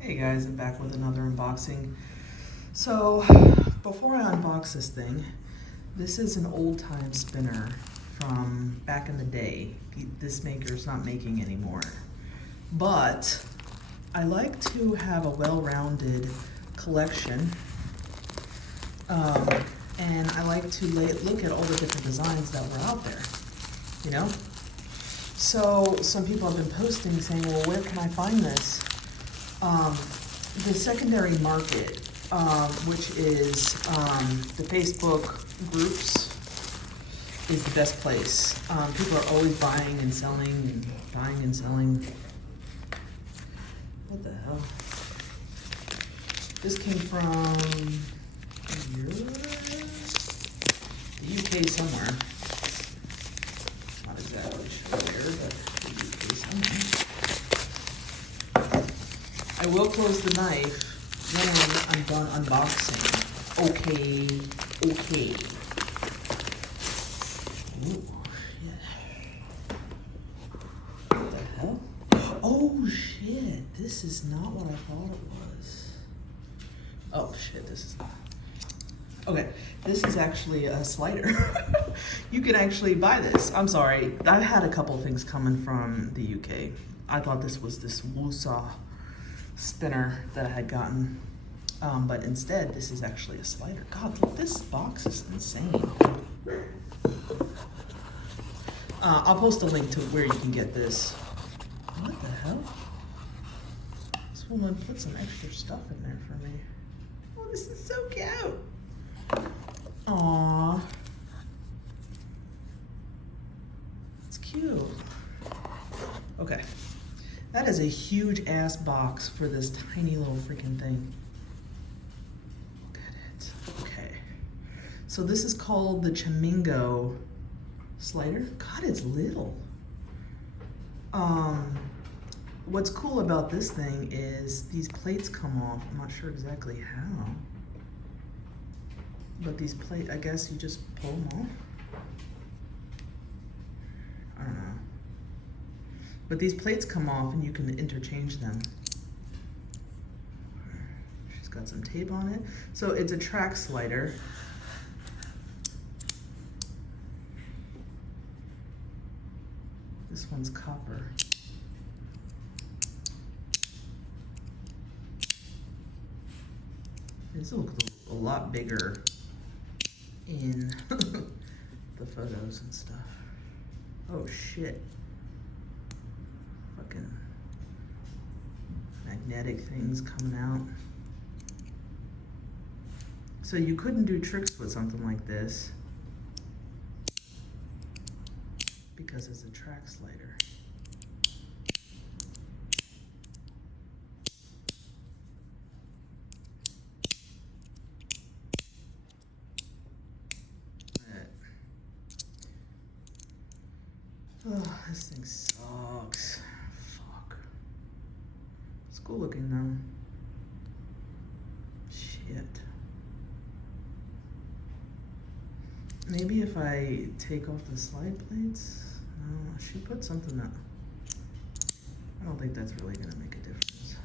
Hey guys, I'm back with another unboxing. So, before I unbox this thing, this is an old-time spinner from back in the day. This maker's not making anymore. But I like to have a well-rounded collection, and I like to look at all the different designs that were out there, you know? So, some people have been posting saying, well, where can I find this? The secondary market, which is the Facebook groups, is the best place. People are always buying and selling and buying and selling. What the hell? This came from Europe? The UK somewhere. Not exactly sure where, but the UK somewhere. I will close the knife when I'm done unboxing. Okay. Ooh, shit. What the hell? Oh, shit. This is not what I thought it was. Oh, shit, this is not. Okay, this is actually a slider. You can actually buy this. I'm sorry. I've had a couple things coming from the UK. I thought this was this Wusa spinner that I had gotten, but instead this is actually a slider. God, look, this box is insane. I'll post a link to where you can get this. What the hell? This woman put some extra stuff in there for me. Oh, this is so cute. Aww. It's cute. Okay. That is a huge ass box for this tiny little freaking thing. Look at it. Okay. So this is called the Chimago slider. God, it's little. What's cool about this thing is these plates come off. I'm not sure exactly how. But these plates, I guess you just pull them off. I don't know. But these plates come off and you can interchange them. She's got some tape on it. So it's a track slider. This one's copper. This looks a lot bigger in the photos and stuff. Oh shit. Fucking magnetic things coming out. So you couldn't do tricks with something like this because it's a track slider. Oh, this thing sucks. Fuck. It's cool looking though. Shit. Maybe if I take off the slide plates? No, she put something up. I don't think that's really gonna make a difference.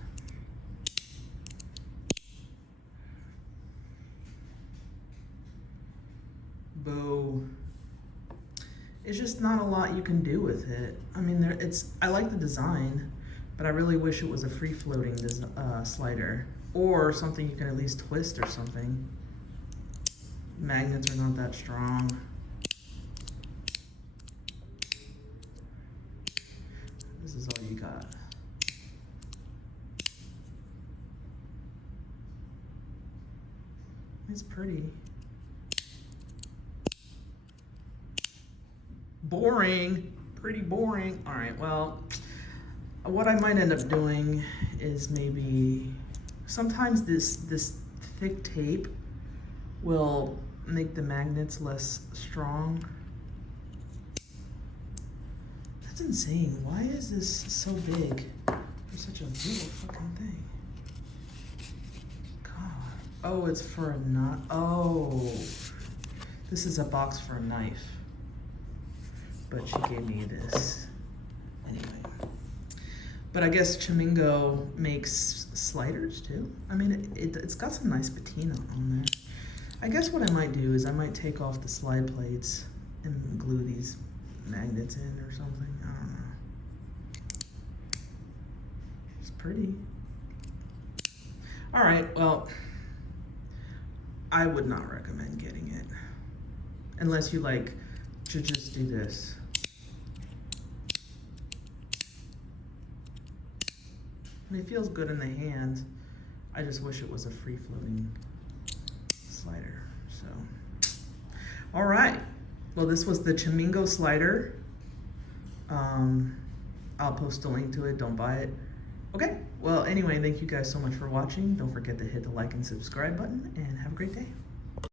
Boo. It's just not a lot you can do with it. I mean, I like the design, but I really wish it was a free-floating slider or something you can at least twist or something. Magnets are not that strong. This is all you got. It's pretty. Boring, pretty boring. All right, well, what I might end up doing is maybe, sometimes this thick tape will make the magnets less strong. That's insane. Why is this so big for such a little fucking thing? God. Oh, it's for a knot. Oh, this is a box for a knife. But she gave me this anyway. But I guess Chimago makes sliders too. I mean, it's got some nice patina on there. I guess what I might do is I might take off the slide plates and glue these magnets in or something. I don't know. It's pretty. All right, well, I would not recommend getting it unless you like to just do this. I mean, it feels good in the hand. I just wish it was a free-floating slider. So, all right. Well, this was the Chimago slider. I'll post a link to it. Don't buy it. Okay. Well, anyway, thank you guys so much for watching. Don't forget to hit the like and subscribe button, and have a great day.